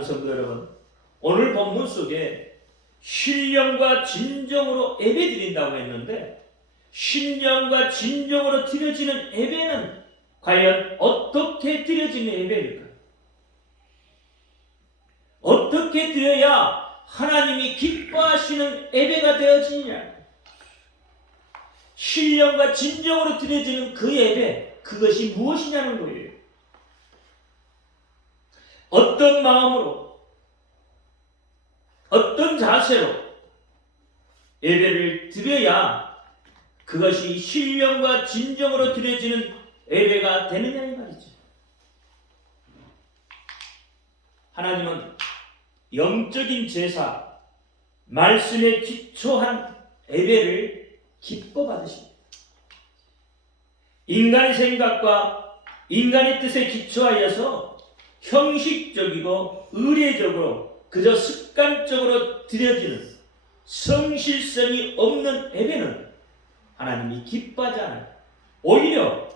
사랑하는 성도 여러분, 오늘 본문 속에 신령과 진정으로 예배드린다고 했는데, 신령과 진정으로 드려지는 예배는 과연 어떻게 드려지는 예배일까? 어떻게 드려야 하나님이 기뻐하시는 예배가 되어지느냐? 신령과 진정으로 드려지는 그 예배, 그것이 무엇이냐는 거예요. 어떤 마음으로, 어떤 자세로 예배를 드려야 그것이 신령과 진정으로 드려지는 예배가 되느냐 이 말이죠. 하나님은 영적인 제사, 말씀에 기초한 예배를 기뻐 받으십니다. 인간의 생각과 인간의 뜻에 기초하여서 형식적이고 의례적으로 그저 습관적으로 드려지는 성실성이 없는 예배는 하나님이 기뻐하지 않아요. 오히려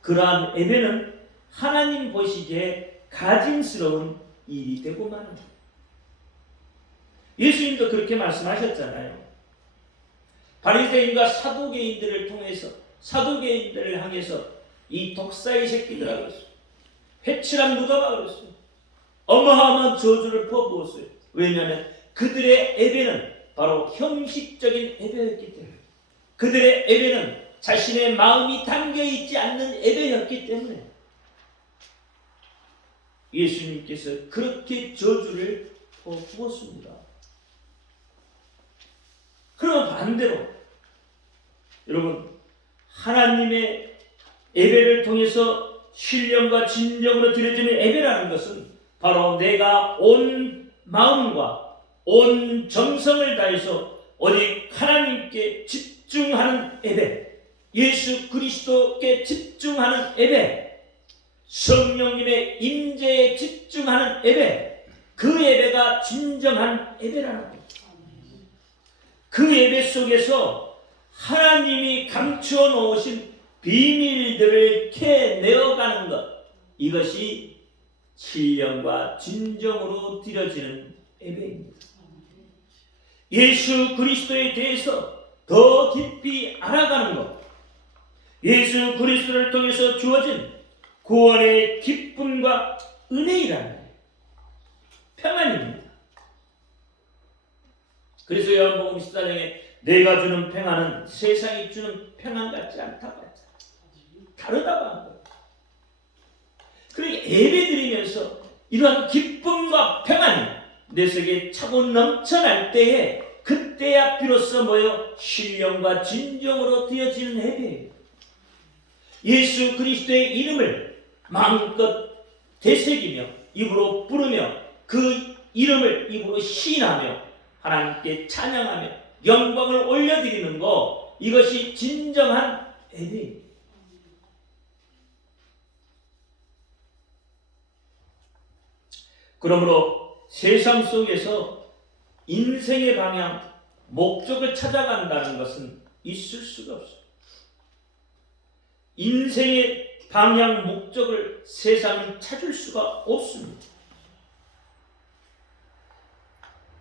그러한 예배는 하나님 보시기에 가증스러운 일이 되고 마는 거예요. 예수님도 그렇게 말씀하셨잖아요. 바리새인과 사두개인들을 통해서, 사두개인들을 향해서 이 독사의 새끼들아 그랬어요. 회칠한 누가가 그랬어요. 어마어마한 저주를 퍼부었어요. 왜냐하면 그들의 예배는 바로 형식적인 예배였기 때문에, 그들의 예배는 자신의 마음이 담겨있지 않는 예배였기 때문에 예수님께서 그렇게 저주를 퍼부었습니다. 그럼 반대로 여러분, 하나님의 예배를 통해서 신령과 진정으로 드려지는 예배라는 것은 바로 내가 온 마음과 온 정성을 다해서 오직 하나님께 집중하는 예배, 예수 그리스도께 집중하는 예배, 성령님의 임재에 집중하는 예배, 그 예배가 진정한 예배라는 거예요. 그 예배 속에서 하나님이 감추어 놓으신 비밀들을 캐내어가는 것, 이것이 신령과 진정으로 드려지는 예배입니다. 예수 그리스도에 대해서 더 깊이 알아가는 것, 예수 그리스도를 통해서 주어진 구원의 기쁨과 은혜이라는 평안입니다. 그래서 요한복음 14장에 내가 주는 평안은 세상이 주는 평안 같지 않다고 했잖아요. 다르다고 한 거예요. 그러니까 예배드리면서 이러한 기쁨과 평안이 내 속에 차고 넘쳐날 때에, 그때야 비로소 뭐요? 신령과 진정으로 드려지는 예배예요. 예수 그리스도의 이름을 마음껏 되새기며 입으로 부르며 그 이름을 입으로 시인하며 하나님께 찬양하며 영광을 올려드리는 것, 이것이 진정한 예배입니다. 그러므로 세상 속에서 인생의 방향, 목적을 찾아간다는 것은 있을 수가 없어요. 인생의 방향, 목적을 세상은 찾을 수가 없습니다.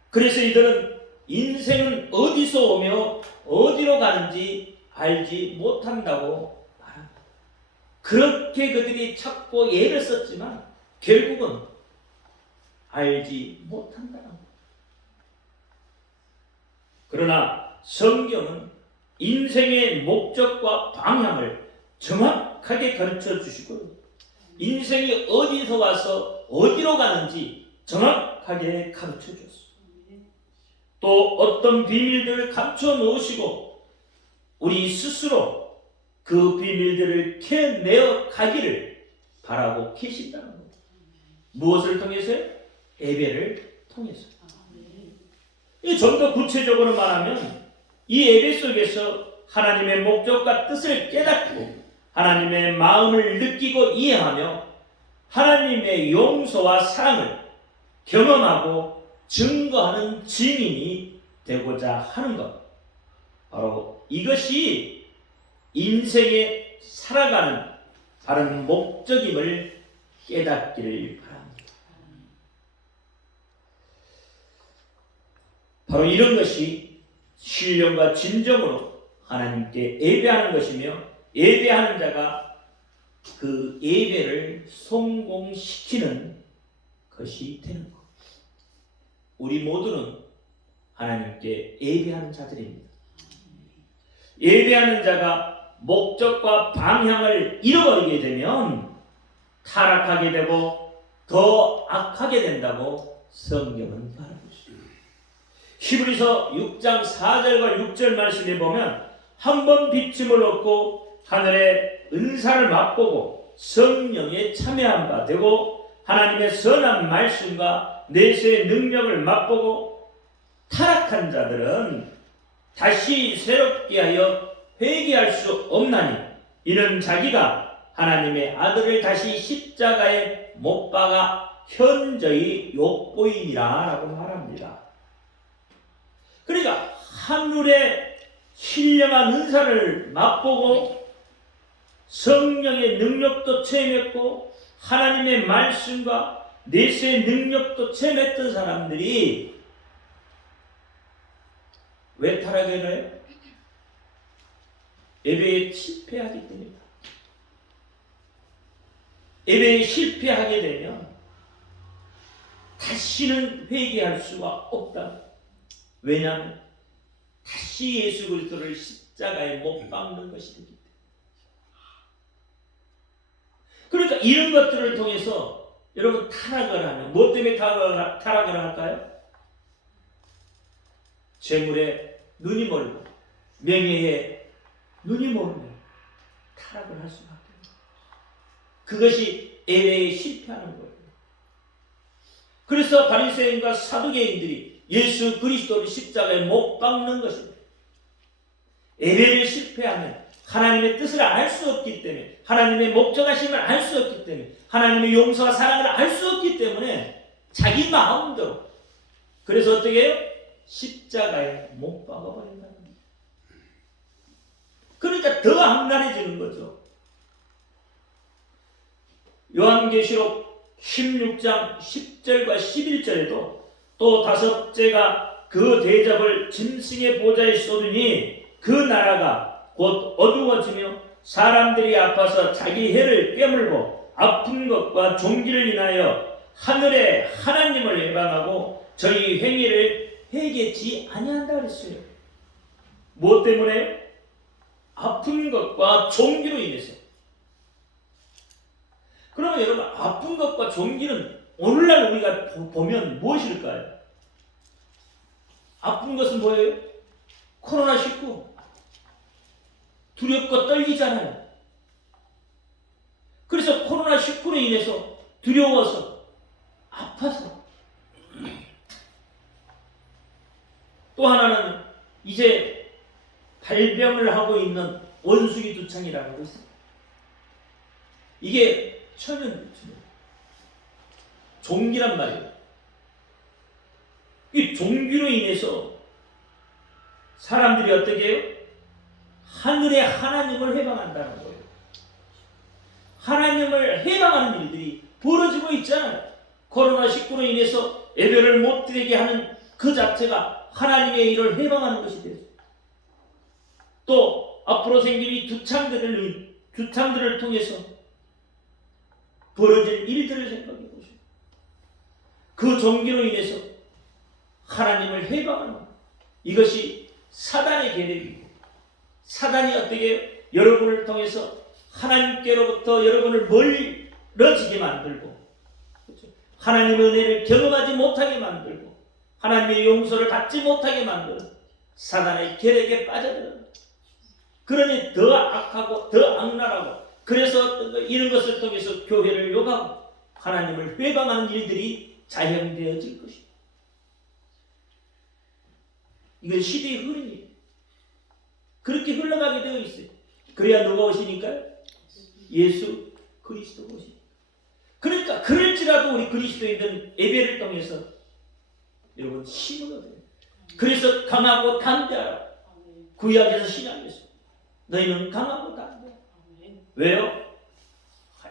그래서 이들은 인생은 어디서 오며 어디로 가는지 알지 못한다고 말합니다. 그렇게 그들이 찾고 애를 썼지만 결국은 알지 못한다는 겁니다. 그러나 성경은 인생의 목적과 방향을 정확하게 가르쳐 주시고, 인생이 어디서 와서 어디로 가는지 정확하게 가르쳐 줬습니다. 또 어떤 비밀들을 감춰 놓으시고 우리 스스로 그 비밀들을 캐내어 가기를 바라고 계신다는 겁니다. 무엇을 통해서요? 예배를 통해서. 좀 더 구체적으로 말하면 이 예배 속에서 하나님의 목적과 뜻을 깨닫고 하나님의 마음을 느끼고 이해하며 하나님의 용서와 사랑을 경험하고 증거하는 증인이 되고자 하는 것, 바로 이것이 인생에 살아가는 바른 목적임을 깨닫기를 바랍니다. 바로 이런 것이 신령과 진정으로 하나님께 예배하는 것이며, 예배하는 자가 그 예배를 성공시키는 것이 되는 것. 우리 모두는 하나님께 예배하는 자들입니다. 예배하는 자가 목적과 방향을 잃어버리게 되면 타락하게 되고 더 악하게 된다고 성경은 말하고 있습니다. 히브리서 6장 4절과 6절 말씀에 보면 한 번 비침을 얻고 하늘의 은사를 맛보고 성령에 참여한 바 되고 하나님의 선한 말씀과 내세의 능력을 맛보고 타락한 자들은 다시 새롭게 하여 회개할 수 없나니 이는 자기가 하나님의 아들을 다시 십자가에 못 박아 현저히 욕보이니라 라고 말합니다. 그러니까 하늘의 신령한 은사를 맛보고 성령의 능력도 체험했고 하나님의 말씀과 내세의 능력도 체험했던 사람들이 왜 타락을 해요? 예배에 실패하기 때문입니다. 예배에 실패하게 되면 다시는 회개할 수가 없다. 왜냐하면 다시 예수 그리스도를 십자가에 못 박는 것이 되기 때문에. 그러니까 이런 것들을 통해서 여러분 타락을 하면, 무엇 때문에 타락을 할까요? 재물에 눈이 멀고 명예에 눈이 멀면 타락을 할 수밖에 없어요. 그것이 예배에 실패하는 거예요. 그래서 바리새인과 사두개인들이 예수 그리스도를 십자가에 못 박는 것입니다. 예배를 실패하면 하나님의 뜻을 알 수 없기 때문에, 하나님의 목적하심을 알 수 없기 때문에, 하나님의 용서와 사랑을 알 수 없기 때문에 자기 마음대로, 그래서 어떻게 해요? 십자가에 못 박아버린다는 거예요. 그러니까 더 악랄해지는 거죠. 요한계시록 16장 10절과 11절에도 또 다섯째가 그 대접을 짐승의 보좌에 쏟으니 그 나라가 곧 어두워지며 사람들이 아파서 자기 해를 깨물고 아픈 것과 종기를 인하여 하늘의 하나님을 예방하고 저희 행위를 회개치 아니한다 그랬어요. 무엇 때문에? 아픈 것과 종기로 인해서. 그러면 여러분, 아픈 것과 종기는 오늘날 우리가 보면 무엇일까요? 아픈 것은 뭐예요? 코로나19. 두렵고 떨리잖아요. 그래서 코로나19로 인해서 두려워서, 아파서. 또 하나는 이제 발병을 하고 있는 원숭이 두창이라는 거 있어요. 이게 종기란 말이에요. 이 종기로 인해서 사람들이 어떻게 해요? 하늘의 하나님을 해방한다는 거예요. 하나님을 해방하는 일들이 벌어지고 있잖아요. 코로나19로 인해서 예배를 못 드리게 하는 그 자체가 하나님의 일을 해방하는 것이 되죠. 또 앞으로 생길 이 두창들을 통해서 벌어질 일들을 생각해 보시오. 그 종기로 인해서 하나님을 해방하는 이것이 사단의 계획이고, 사단이 어떻게 해요? 여러분을 통해서 하나님께로부터 여러분을 멀어지게 만들고, 그렇죠? 하나님의 은혜를 경험하지 못하게 만들고, 하나님의 용서를 받지 못하게 만드는 사단의 계략에 빠져들어요. 그러니 더 악하고 더 악랄하고, 그래서 이런 것을 통해서 교회를 욕하고 하나님을 회방하는 일들이 자행되어질 것입니다. 이건 시대의 흐름이에요. 그렇게 흘러가게 되어 있어요. 그래야 누가 오시니까요? 예수 그리스도가 오십니다. 그러니까 그럴지라도 우리 그리스도인들은 예배를 통해서 여러분 힘을 얻어요. 그래서 강하고 담대하라. 구약에서 신약에서 너희는 강하고 담대하라. 왜요?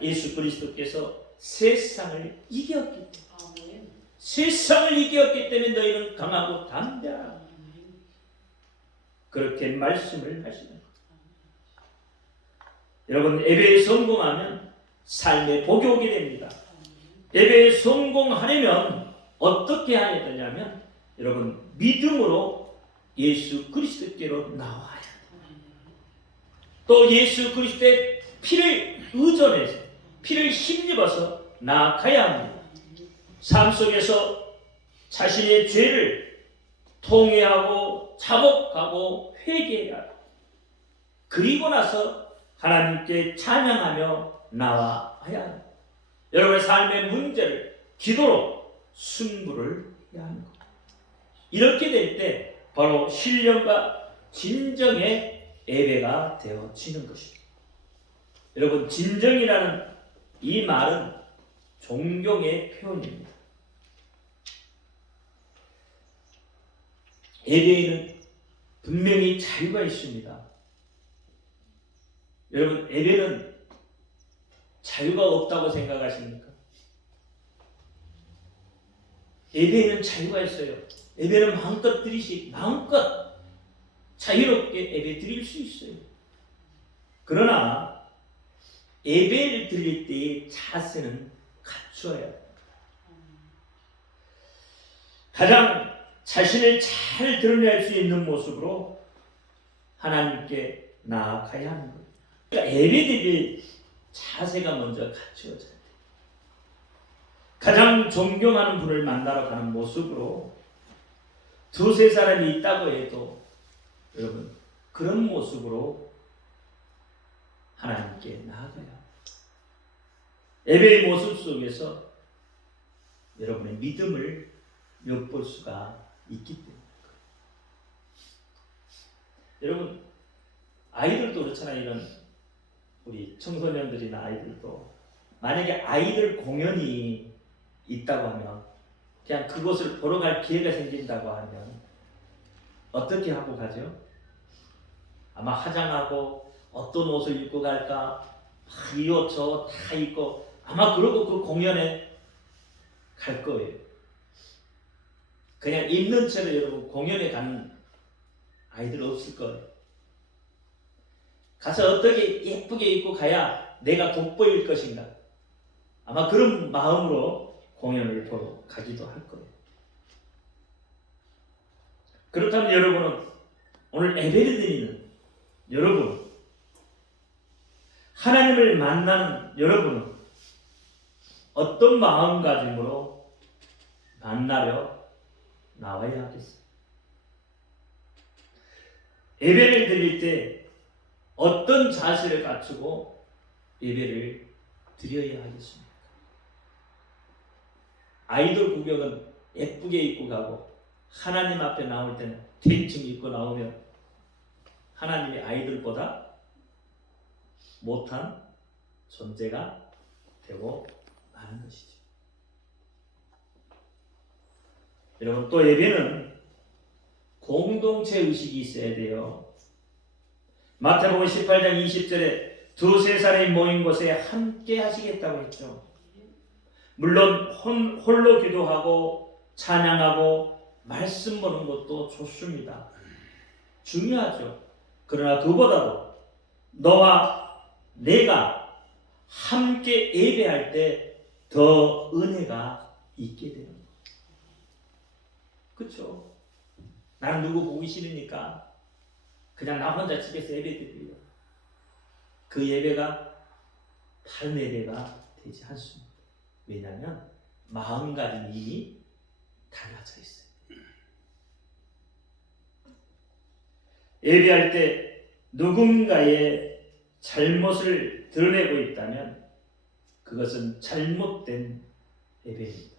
예수 그리스도께서 세상을 이겼기 때문에. 세상을 이겼기 때문에 너희는 강하고 담대하라. 그렇게 말씀을 하시는 거예요. 여러분, 예배에 성공하면 삶의 복이 오게 됩니다. 예배에 성공하려면 어떻게 해야 되냐면, 여러분, 믿음으로 예수 그리스도께로 나와야 돼요. 또 예수 그리스도의 피를 의존해서, 피를 힘입어서 나아가야 합니다. 삶 속에서 자신의 죄를 통회하고 자복하고 회개해야 합니다. 그리고 나서 하나님께 찬양하며 나와야 합니다. 여러분의 삶의 문제를 기도로 승부를 해야 하는 것. 이렇게 될 때 바로 신령과 진정의 예배가 되어지는 것입니다. 여러분, 진정이라는 이 말은 존경의 표현입니다. 예배에는 분명히 자유가 있습니다. 여러분, 예배는 자유가 없다고 생각하십니까? 예배에는 자유가 있어요. 예배는 마음껏 마음껏 자유롭게 예배 드릴 수 있어요. 그러나 예배를 드릴 때의 자세는 갖추어야 해요. 가장 자신을 잘 드러낼 수 있는 모습으로 하나님께 나아가야 하는 거예요. 그러니까 예배 드릴 자세가 먼저 갖추어져야 돼요. 가장 존경하는 분을 만나러 가는 모습으로 두세 사람이 있다고 해도 여러분, 그런 모습으로 하나님께 나아가요. 예배의 모습 속에서 여러분의 믿음을 엿볼 수가 있기 때문입니다. 여러분, 아이들도 그렇잖아요. 이런 우리 청소년들이나 아이들도 만약에 아이들 공연이 있다고 하면, 그냥 그곳을 보러 갈 기회가 생긴다고 하면 어떻게 하고 가죠? 아마 화장하고 어떤 옷을 입고 갈까, 이 옷 저 옷 다 입고 아마 그러고 그 공연에 갈 거예요. 그냥 입는 채로 여러분 공연에 가는 아이들 없을 거예요. 가서 어떻게 예쁘게 입고 가야 내가 돋보일 것인가, 아마 그런 마음으로 공연을 보러 가기도 할 거예요. 그렇다면 여러분은 오늘 예배를 드리는 여러분, 하나님을 만나는 여러분은 어떤 마음가짐으로 만나려 나와야 하겠어요? 예배를 드릴 때 어떤 자세를 갖추고 예배를 드려야 하겠습니까? 아이돌 구경은 예쁘게 입고 가고 하나님 앞에 나올 때는 대충 입고 나오면 하나님이 아이들보다 못한 존재가 되고 마는 것이죠. 여러분, 또 예배는 공동체 의식이 있어야 돼요. 마태복음 18장 20절에 두세 사람이 모인 곳에 함께 하시겠다고 했죠. 물론 홀로 기도하고 찬양하고 말씀 보는 것도 좋습니다. 중요하죠. 그러나 그보다도 너와 내가 함께 예배할 때 더 은혜가 있게 되는 거예요. 그렇죠? 나는 누구 보기 싫으니까 그냥 나 혼자 집에서 예배 드려요. 그 예배가 바른 예배가 되지 않습니다. 왜냐하면 마음가짐이 이미 달라져 있어요. 예배할 때 누군가의 잘못을 드러내고 있다면 그것은 잘못된 예배입니다.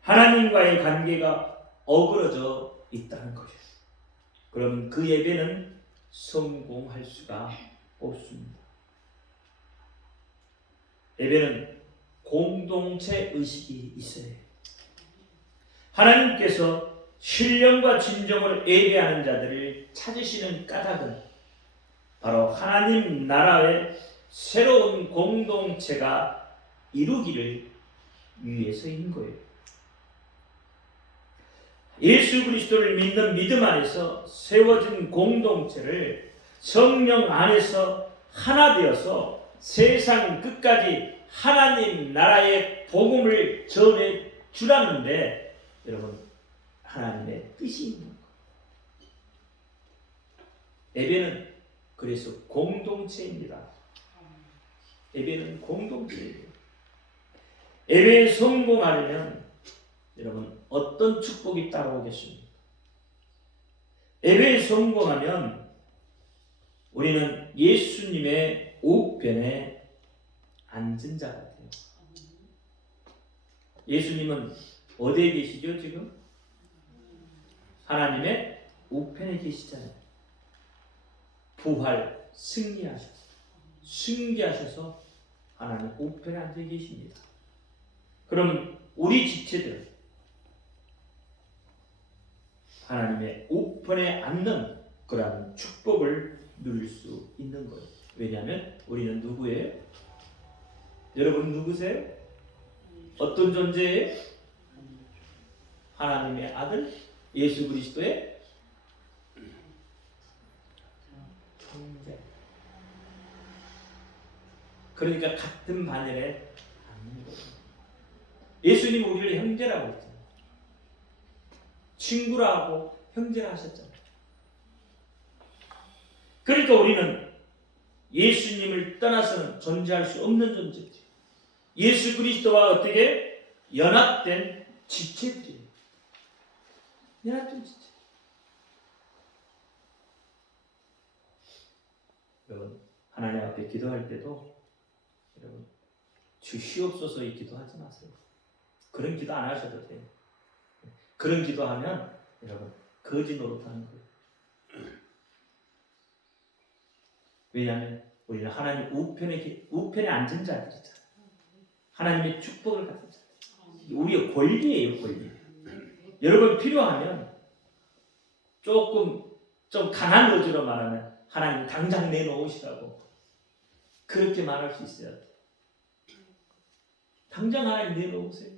하나님과의 관계가 어그러져 있다는 거예요. 그럼 그 예배는 성공할 수가 없습니다. 예배는 공동체 의식이 있어야 해요. 하나님께서 신령과 진정으로 예배하는 자들을 찾으시는 까닭은 바로 하나님 나라의 새로운 공동체가 이루기를 위해서인 거예요. 예수 그리스도를 믿는 믿음 안에서 세워진 공동체를 성령 안에서 하나 되어서 세상 끝까지 하나님 나라의 복음을 전해 주라는데 여러분 하나님의 뜻이 있는 거예요. 예배는 그래서 공동체입니다. 예배는 공동체예요. 예배에 성공하려면 여러분 어떤 축복이 따라오겠습니까? 예배에 성공하면 우리는 예수님의 우편에 앉은 자가 돼요. 예수님은 어디에 계시죠 지금? 하나님의 우편에 계시잖아요. 부활 승리하셔서 하나님 우편에 앉아 계십니다. 그러면 우리 지체들 하나님의 우편에 앉는 그런 축복을 누릴 수 있는 거예요. 왜냐하면 우리는 누구예요? 여러분 누구세요? 어떤 존재예요? 하나님의 아들 예수 그리스도의 형제. 그러니까 같은 바늘에 앉는 거예요. 예수님 우리를 형제라고 했잖아요. 친구라고 형제라 하셨잖아요. 그러니까 우리는 예수님을 떠나서는 존재할 수 없는 존재죠. 예수 그리스도와 어떻게 연합된 지체들이에요. 연합된 지체. 여러분 하나님 앞에 기도할 때도 여러분 주시옵소서의 기도하지 마세요. 그런 기도 안 하셔도 돼요. 그런 기도하면 여러분 거짓 노릇하는 거예요. 왜냐하면 우리는 하나님 우편에 앉은 자들이잖아요. 하나님의 축복을 받은 자들. 우리의 권리예요, 권리. 여러분 필요하면 좀 강한 어조로 말하면 하나님 당장 내놓으시라고 그렇게 말할 수 있어야 돼요. 당장 하나님 내놓으세요.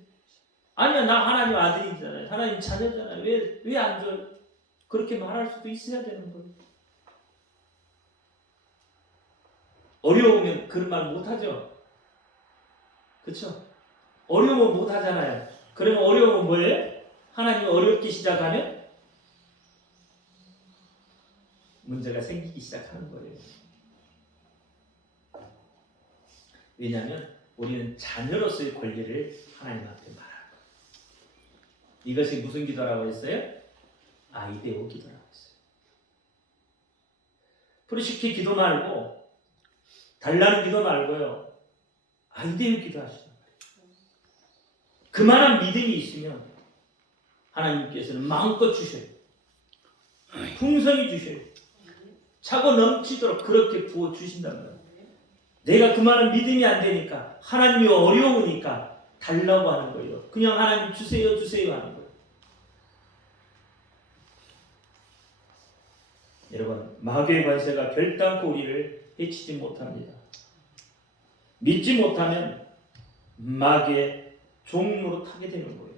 아니면 나 하나님 아들이잖아요. 하나님 자녀잖아요. 왜 안 줘요? 그렇게 말할 수도 있어야 되는 거예요. 어려우면 그런 말 못하죠. 그렇죠? 어려우면 못하잖아요. 그러면 어려우면 뭐예요? 하나님이 어렵게 시작하면 문제가 생기기 시작하는 거예요. 왜냐하면 우리는 자녀로서의 권리를 하나님 앞에 말하는 거예요. 이것이 무슨 기도라고 했어요? 아이데오 기도라고 했어요. 프로시키 기도 말고 달라는 기도 말고요. 아이데오 기도하시는 거예요. 그만한 믿음이 있으면 하나님께서는 마음껏 주셔요. 풍성히 주셔요. 차고 넘치도록 그렇게 부어 주신단 말이에요. 내가 그만한 믿음이 안 되니까 하나님이 어려우니까 달라고 하는 거예요. 그냥 하나님 주세요 하는 거예요. 여러분 마귀의 관세가 결단코 우리를 해치지 못합니다. 믿지 못하면 마귀의 종로로 타게 되는 거예요.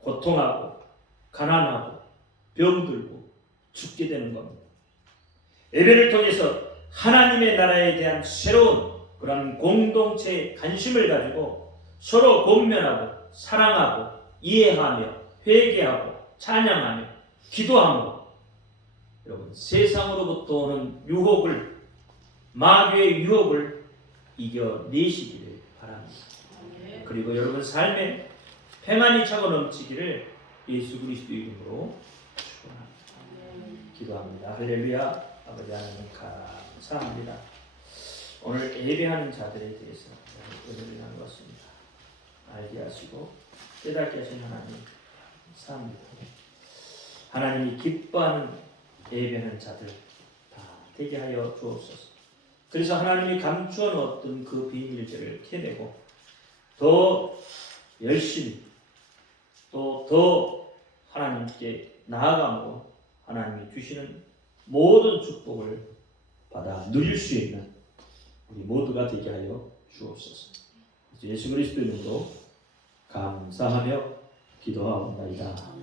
고통하고 가난하고 병들고 죽게 되는 겁니다. 예배를 통해서 하나님의 나라에 대한 새로운 그런 공동체의 관심을 가지고 서로 권면하고 사랑하고 이해하며 회개하고 찬양하며 기도하며 여러분 세상으로부터 오는 유혹을 마귀의 유혹을 이겨내시기를 바랍니다. 그리고 여러분 삶에 평안이 차고 넘치기를 예수 그리스도 이름으로 축원합니다. 기도합니다. 할렐루야. 아버지 하나님 감사합니다. 오늘 예배하는 자들에 대해서 은혜를 나누었습니다. 알게 하시고 깨닫게 하신 하나님 감사합니다. 하나님이 기뻐하는 예배하는 자들 다 되게 하여 주옵소서. 그래서 하나님이 감추어 놓았던 그 비밀들을 캐내고 더 열심히 또 더 하나님께 나아감으로 하나님이 주시는 모든 축복을 받아 누릴 수 있는 우리 모두가 되게 하여 주옵소서. 예수 그리스도 이름으로 감사하며 기도하옵나이다.